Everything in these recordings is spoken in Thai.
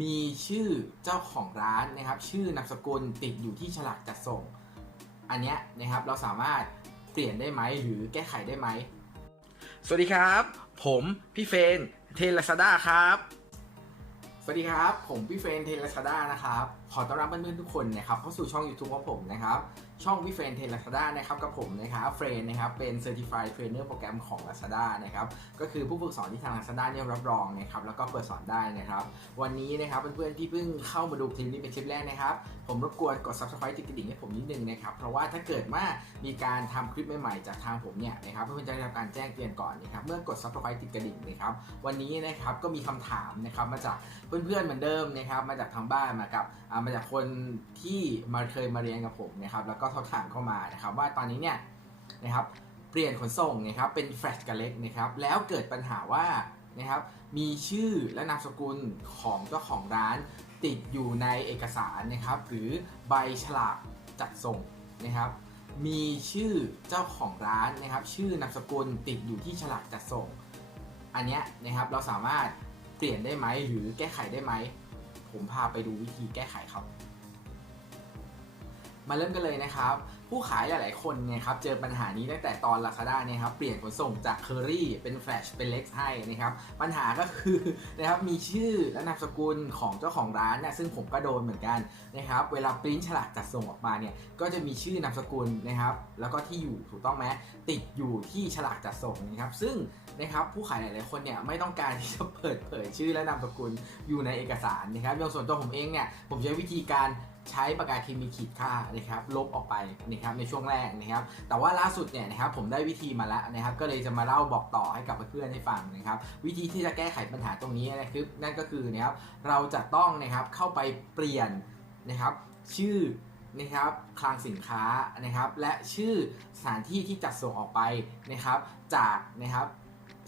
มีชื่อเจ้าของร้านนะครับ ชื่อนามสกุลติดอยู่ที่ฉลากจัดส่ง อันเนี้ยนะครับเราสามารถเปลี่ยนได้ไหมหรือแก้ไขได้ไหม สวัสดีครับ ผมพี่เฟรนเทลซาด้าครับ สวัสดีครับ ผมพี่เฟรนเทเลซาด้านะครับ ขอต้อนรับเพื่อนๆทุกคนนะครับเข้าสู่ช่อง YouTube ของผมนะครับ ช่องพี่เฟรนเทเลซาด้านะครับกับผมนะครับเฟรนนะครับเป็น Certified Trainer โปรแกรมของ Lazada นะครับก็คือผู้ฝึกสอนที่ทาง Lazada เนี่ยรับรองนะครับแล้วก็เปิดสอนได้นะครับ วันนี้นะครับเพื่อนๆที่เพิ่งเข้ามาดูคลิปนี้เป็นคลิปแรกนะครับ ผมรบกวนกด subscribe ติดกระดิ่งให้ผมนิดนึงนะครับ เพราะว่าถ้าเกิดว่ามีการทำคลิปใหม่ๆจากทางผมเนี่ยนะครับเพื่อนๆจะได้รับการแจ้งเตือนก่อนนะครับเมื่อกด subscribe ติดกระดิ่งนะครับวันนี้นะครับก็มีคำถามนะครับมาจากเพื่อนๆเหมือนเดิมนะครับมาจากทางบ้านมากับมาจากคนที่มาเคยมาเรียนกับผมนะครับแล้วก็สอบถามเข้ามานะครับว่าตอนนี้เนี่ยนะครับเปลี่ยนขนส่งนะครับเป็นแฟลชกับเล็กนะครับแล้วเกิดปัญหาว่านะครับมีชื่อและนามสกุลของเจ้าของร้านติดอยู่ในเอกสารนะครับหรือใบฉลากจัดส่งนะครับมีชื่อเจ้าของร้านนะครับ ชื่อนามสกุลติดอยู่ที่ฉลากจัดส่ง อันเนี้ยนะครับเราสามารถเปลี่ยนได้ไหมหรือแก้ไขได้ไหม ผมพาไปดูวิธีแก้ไขครับ มาเริ่มกันเลยนะครับ ผู้ขายหลาย ๆ คนเนี่ยครับเจอปัญหานี้ตั้งแต่ตอน Lazada เนี่ยครับเปลี่ยนขนส่งจาก Curry เป็น Flash เป็น Lex ให้นะครับ ปัญหาก็คือนะครับมีชื่อและนามสกุลของเจ้าของร้านเนี่ยซึ่งผมก็โดนเหมือนกันนะครับเวลาปริ้นฉลากจัดส่งออกมาเนี่ยก็จะมีชื่อนามสกุลนะครับแล้วก็ที่อยู่ถูกต้องไหมติดอยู่ที่ฉลากจัดส่งนะครับซึ่งนะครับผู้ขายหลาย ๆ คนเนี่ยไม่ต้องการที่จะเปิดเผยชื่อและนามสกุลอยู่ในเอกสารนะครับอย่างส่วนตัวผมเองเนี่ยผมใช้วิธีการ ใช้ปากกาเคมีขีดค่านะครับลบออกไปนะครับในช่วงแรกนะครับ แต่ว่าล่าสุดเนี่ยนะครับผมได้วิธีมาแล้วนะครับ ก็เลยจะมาเล่าบอกต่อให้กับเพื่อนๆให้ฟังนะครับ วิธีที่จะแก้ไขปัญหาตรงนี้นะครับนั่นก็คือนะครับเราจะต้องนะครับเข้าไปเปลี่ยนนะครับ ชื่อนะครับคลังสินค้านะครับ และชื่อสถานที่ที่จัดส่งออกไปนะครับ จากนะครับ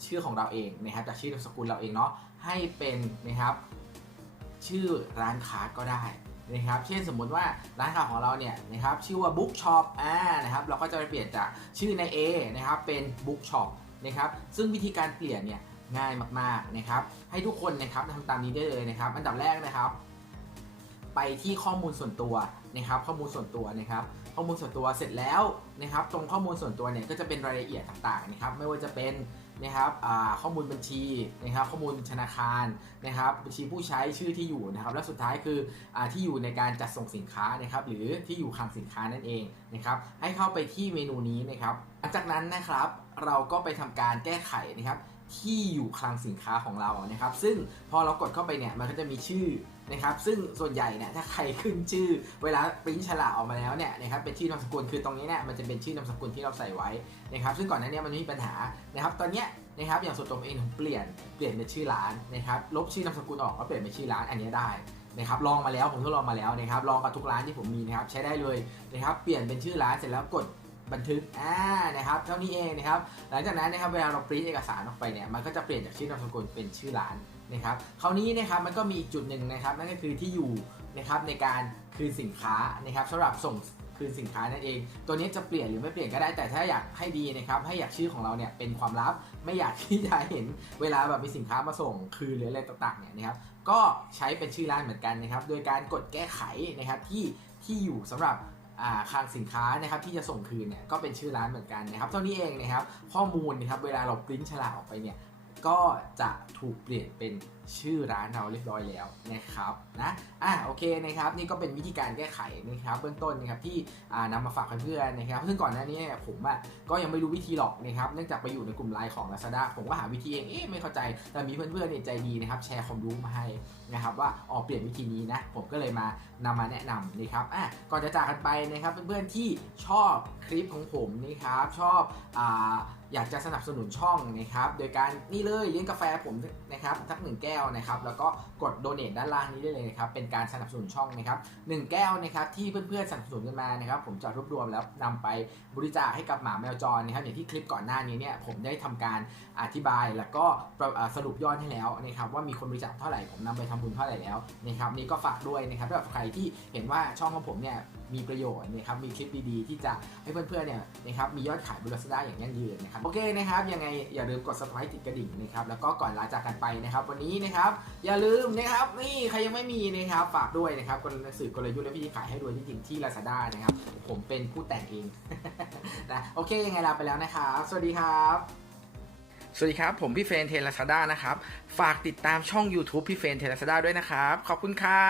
ชื่อของเราเองนะครับ จากชื่อนามสกุลเราเองเนาะให้เป็นนะครับ ชื่อร้านค้าก็ได้ นะครับเช่นสมมุติว่าร้านค้าของเราเนี่ยนะครับชื่อว่า Book Shop อ่านะครับเราก็จะไปเปลี่ยนจากชื่อใน A นะครับเป็น Book Shop นะครับซึ่งวิธีการเปลี่ยนเนี่ยง่ายมากๆนะครับให้ทุกคนนะครับทำตามนี้ได้เลยนะครับ อันดับแรกนะครับ ไปที่ข้อมูลส่วนตัว นะครับข้อมูลส่วนตัวนะครับข้อมูลส่วนตัวเสร็จแล้วนะครับตรงข้อมูลส่วนตัวเนี่ยก็จะเป็นรายละเอียดต่างๆนะครับไม่ว่าจะเป็นนะครับข้อมูลบัญชีนะครับข้อมูลธนาคารนะครับบัญชีผู้ใช้ชื่อที่อยู่นะครับและสุดท้ายคืออที่อยู่ในการจัดส่งสินค้านะครับหรือที่อยู่คลังสินค้านั่นเองนะครับให้เข้าไปที่เมนูนี้นะครับหลังจากนั้นนะครับเราก็ไปทำการแก้ไขนะครับ ที่อยู่คลังสินค้าของเรานะครับ ซึ่งพอเรากดเข้าไปเนี่ยมันก็จะมีชื่อนะครับ ซึ่งส่วนใหญ่เนี่ยถ้าใครขึ้นชื่อ เวลาปริ้นฉลากออกมาแล้วเนี่ยนะครับเป็นชื่อนามสกุลคือตรงนี้เนี่ยมันจะเป็นชื่อนามสกุลที่เราใส่ไว้นะครับ ซึ่งก่อนหน้านี้มันม่มีปัญหานะครับ ตอนเนี้ยนะครับอย่างส่วนตัวเองผมเปลี่ยนเปลี่ยนเป็นชื่อร้านนะครับลบชื่อนามสกุลออกแล้วเปลี่ยนเป็นชื่อร้านอันนี้ได้นะครับลองมาแล้วผมทดลองมาแล้วนะครับลองกับทุกร้านที่ผมมีนะครับใช้ได้เลยนะครับเปลี่ยนเป็นชื่อร้านเสร็จแล้วกด บันทึกอ่านะครับเท่านี้เองนะครับหลังจากนั้นนะครับเวลาเราปริ้นเอกสารออกไปเนี่ยมันก็จะเปลี่ยนจากชื่อนามสกุลเป็นชื่อร้านนะครับคราวนี้นะครับมันก็มีอีกจุดหนึ่งนะครับนั่นก็คือที่อยู่นะครับในการคืนสินค้านะครับสำหรับส่งคืนสินค้านั่นเอง ตัวนี้จะเปลี่ยนหรือไม่เปลี่ยนก็ได้ แต่ถ้าอยากให้ดีนะครับให้อยากชื่อของเราเนี่ยเป็นความลับ ไม่อยากที่จะเห็นเวลาแบบมีสินค้ามาส่งคืนหรืออะไรต่างๆเนี่ยนะครับ ก็ใช้เป็นชื่อร้านเหมือนกันนะครับ โดยการกดแก้ไขนะครับที่ที่อยู่สำหรับ คลังสินค้านะครับที่จะส่งคืนเนี่ยก็เป็นชื่อร้านเหมือนกันนะครับเท่านี้เองนะครับข้อมูลนะครับเวลาเราปริ้นฉลากออกไปเนี่ย ก็จะถูกเปลี่ยนเป็นชื่อร้านเราเรียบร้อยแล้วนะครับนะอะโอเคนะครับนี่ก็เป็นวิธีการแก้ไขนะครับเบื้องต้นนะครับที่อ่านำมาฝากเพื่อนๆนะครับซึ่งก่อนหน้านี้เนี่ยผมอะก็ยังไม่รู้วิธีหรอกนะครับเนื่องจากไปอยู่ในกลุ่มไลน์ของ Lazada ผมก็หาวิธีเองเอ๊ะไม่เข้าใจแต่มีเพื่อนๆเนี่ยใจดีนะครับแชร์ความรู้มาให้นะครับว่าออกเปลี่ยนวิธีนี้นะผมก็เลยมานำมาแนะนำนะครับอะก่อนจะจากกันไปนะครับเพื่อนๆที่ชอบคลิปของผมนะครับชอบอ่าอยากจะสนับสนุนช่องนะครับโดยการนี่เลยเลี้ยงกาแฟผมนะครับสักหนึ่งแก้วนะครับแล้วก็กดโดเน a ด้านล่างนี้ได้เลยนะครับเป็นการสนับสนุนช่องนะครับหนึ่งแก้วนะครับที่เพื่อนๆสนับสนุนกันมานะครับผมจะรวบรวมแล้วนำไปบริจาคให้กับหมาแมวจรนะครับอย่างที่คลิปก่อนหน้านี้เนี่ยผมได้ทำการอธิบายแล้วก็สรุปยอดให้แล้วนะครับว่ามีคนบริจาคเท่าไหร่ผมนำไปทำบุญเท่าไหร่แล้วนะครับนี่ก็ฝากด้วยนะครับสำหรับใครที่เห็นว่าช่องของผมเนี่ย มีประโยชน์นะครับมีคลิปดีๆ ที่จะให้เพื่อนๆเนี่ยนะครับมียอดขายบน Lazada อย่างยั่งยืนนะครับโอเคนะครับยังไงอย่าลืมกด subscribe ติดกระดิ่งนะครับแล้วก็ก่อนลาจากกันไปนะครับ วันนี้นะครับอย่าลืมนะครับนี่ใครยังไม่มีนะครับฝากด้วยนะครับกลสื่อกลยุทธ์และวิธีขายให้รวยจริงๆที่ Lazada นะครับผมเป็นผู้แต่งเองนะโอเคยังไงลาไปแล้วนะครับสวัสดีครับสวัสดีครับ ผมพี่เฟนเทลาซาด้านะครับ ฝากติดตามช่อง YouTube พี่เฟนเทลาซาด้าด้วยนะครับ ขอบคุณครับ